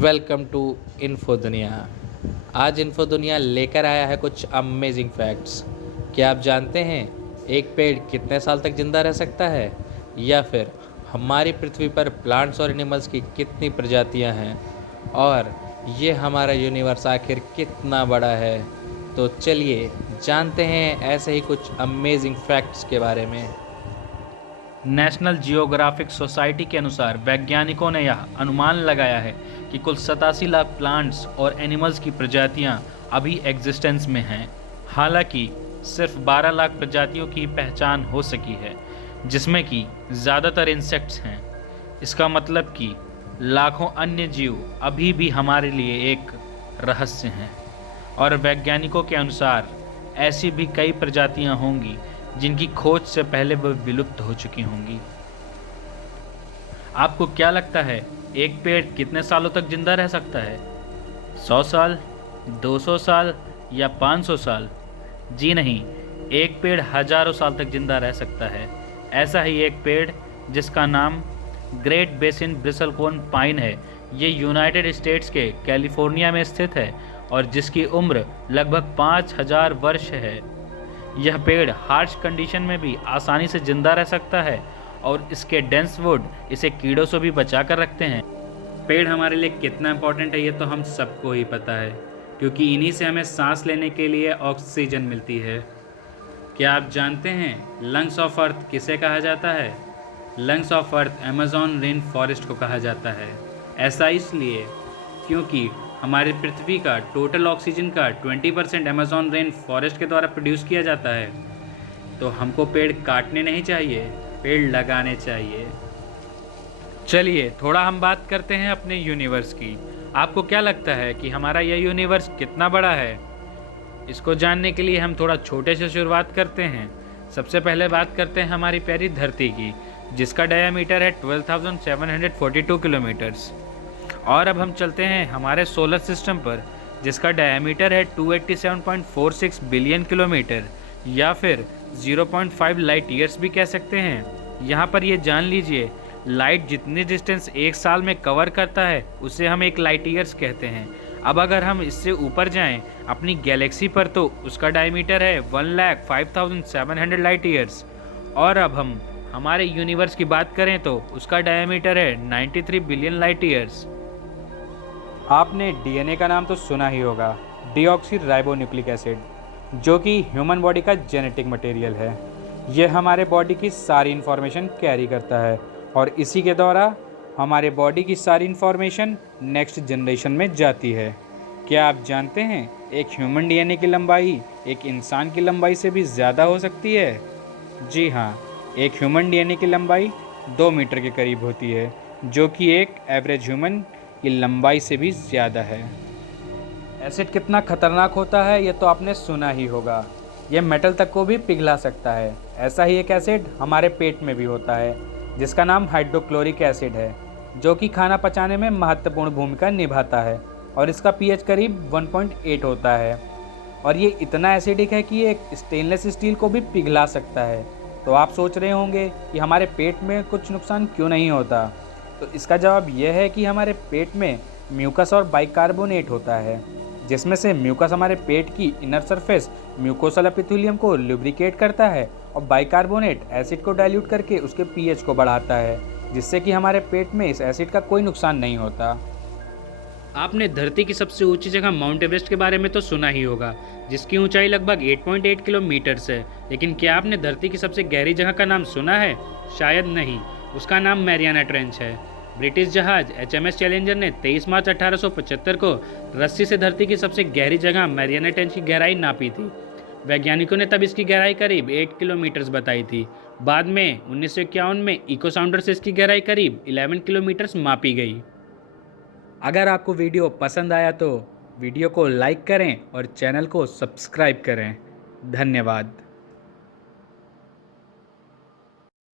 Welcome to info दुनिया। आज info दुनिया लेकर आया है कुछ अमेजिंग फैक्ट्स। क्या आप जानते हैं एक पेड़ कितने साल तक जिंदा रह सकता है, या फिर हमारी पृथ्वी पर प्लांट्स और एनिमल्स की कितनी प्रजातियां हैं, और ये हमारा यूनिवर्स आखिर कितना बड़ा है। तो चलिए जानते हैं ऐसे ही कुछ अमेजिंग फैक्ट्स के बारे में। नेशनल जियोग्राफिक सोसाइटी के अनुसार वैज्ञानिकों ने यह अनुमान लगाया है कि कुल 87 लाख प्लांट्स और एनिमल्स की प्रजातियां अभी एग्जिस्टेंस में हैं। हालांकि सिर्फ 12 लाख प्रजातियों की पहचान हो सकी है, जिसमें कि ज़्यादातर इंसेक्ट्स हैं। इसका मतलब कि लाखों अन्य जीव अभी भी हमारे लिए एक रहस्य हैं, और वैज्ञानिकों के अनुसार ऐसी भी कई प्रजातियां होंगी जिनकी खोज से पहले वह विलुप्त हो चुकी होंगी। आपको क्या लगता है एक पेड़ कितने सालों तक जिंदा रह सकता है? 100 साल, 200 साल या 500 साल? जी नहीं, एक पेड़ हजारों साल तक जिंदा रह सकता है। ऐसा ही एक पेड़ जिसका नाम ग्रेट बेसिन ब्रिसलकोन पाइन है, ये यूनाइटेड स्टेट्स के कैलिफोर्निया में स्थित है और जिसकी उम्र लगभग 5000 वर्ष है। यह पेड़ हार्श कंडीशन में भी आसानी से जिंदा रह सकता है और इसके डेंस वुड इसे कीड़ों से भी बचा कर रखते हैं। पेड़ हमारे लिए कितना इम्पोर्टेंट है ये तो हम सबको ही पता है, क्योंकि इन्हीं से हमें सांस लेने के लिए ऑक्सीजन मिलती है। क्या आप जानते हैं लंग्स ऑफ अर्थ किसे कहा जाता है? Lungs of earth Amazon rain forest को कहा जाता है। ऐसा इसलिए क्योंकि हमारी पृथ्वी का टोटल ऑक्सीजन का 20% अमेज़न रेन फॉरेस्ट के द्वारा प्रोड्यूस किया जाता है। तो हमको पेड़ काटने नहीं चाहिए, पेड़ लगाने चाहिए। चलिए थोड़ा हम बात करते हैं अपने यूनिवर्स की। आपको क्या लगता है कि हमारा यह यूनिवर्स कितना बड़ा है? इसको जानने के लिए हम थोड़ा छोटे से शुरुआत करते हैं। सबसे पहले बात करते हैं हमारी प्यारी धरती की, जिसका डायमीटर है 12,742 किलोमीटर्स। और अब हम चलते हैं हमारे सोलर सिस्टम पर, जिसका डायमीटर है 287.46 बिलियन किलोमीटर, या फिर 0.5 लाइट ईयर्स भी कह सकते हैं। यहाँ पर ये जान लीजिए, लाइट जितनी डिस्टेंस एक साल में कवर करता है उसे हम एक लाइट ईयर्स कहते हैं। अब अगर हम इससे ऊपर जाएं अपनी गैलेक्सी पर, तो उसका डायमीटर है 1,05,700 लाइट ईयर्स। और अब हम हमारे यूनिवर्स की बात करें तो उसका डायमीटर है 93 बिलियन लाइट ईयर्स। आपने डीएनए का नाम तो सुना ही होगा, डीऑक्सी राइबोन्यूक्लिक एसिड, जो कि ह्यूमन बॉडी का जेनेटिक मटेरियल है। यह हमारे बॉडी की सारी इन्फॉर्मेशन कैरी करता है और इसी के द्वारा हमारे बॉडी की सारी इन्फॉर्मेशन नेक्स्ट जनरेशन में जाती है। क्या आप जानते हैं एक ह्यूमन डीएनए की लंबाई एक इंसान की लंबाई से भी ज़्यादा हो सकती है? जी हाँ, एक ह्यूमन डीएनए की लंबाई 2 मीटर के करीब होती है, जो कि एक एवरेज ह्यूमन की लंबाई से भी ज़्यादा है। एसिड कितना खतरनाक होता है ये तो आपने सुना ही होगा। ये मेटल तक को भी पिघला सकता है। ऐसा ही एक एसिड हमारे पेट में भी होता है, जिसका नाम हाइड्रोक्लोरिक एसिड है, जो कि खाना पचाने में महत्वपूर्ण भूमिका निभाता है और इसका पीएच करीब 1.8 होता है। और ये इतना एसिडिक है कि ये स्टेनलेस स्टील को भी पिघला सकता है। तो आप सोच रहे होंगे कि हमारे पेट में कुछ नुकसान क्यों नहीं होता? तो इसका जवाब यह है कि हमारे पेट में म्यूकस और बाइकार्बोनेट होता है, जिसमें से म्यूकस हमारे पेट की इनर सरफेस म्यूकोसल एपिथेलियम को लुब्रिकेट करता है और बाइकार्बोनेट एसिड को डाइल्यूट करके उसके पीएच को बढ़ाता है, जिससे कि हमारे पेट में इस एसिड का कोई नुकसान नहीं होता। आपने धरती की सबसे ऊंची जगह माउंट एवरेस्ट के बारे में तो सुना ही होगा, जिसकी ऊंचाई लगभग 8.8 किलोमीटर है। लेकिन क्या आपने धरती की सबसे गहरी जगह का नाम सुना है? शायद नहीं। उसका नाम मैरियाना ट्रेंच है। ब्रिटिश जहाज HMS चैलेंजर ने 23 मार्च 1875 को रस्सी से धरती की सबसे गहरी जगह मैरियाना ट्रेंच की गहराई नापी थी। वैज्ञानिकों ने तब इसकी गहराई करीब 8 किलोमीटर बताई थी। बाद में 1951 में इको साउंडर से इसकी गहराई करीब 11 किलोमीटर मापी गई। अगर आपको वीडियो पसंद आया तो वीडियो को लाइक करें और चैनल को सब्सक्राइब करें। धन्यवाद।